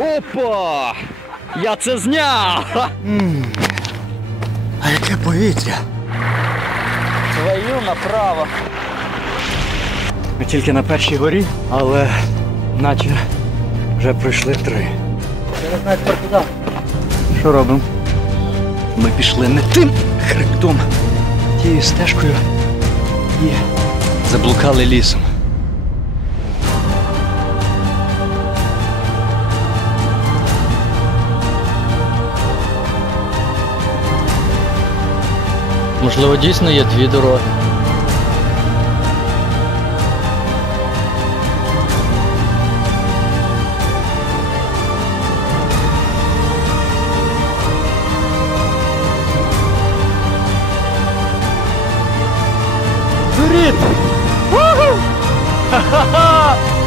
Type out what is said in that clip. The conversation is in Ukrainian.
Опа! Я це зняв! А яке повітря? Твою направо. Ми тільки на першій горі, але наче вже пройшли три. Я не знаю, тепер куди. Що робимо? Ми пішли не тим хребтом, тією стежкою і заблукали лісом. Можливо, дійсно є дві дороги. Вперед! Ха-ха-ха!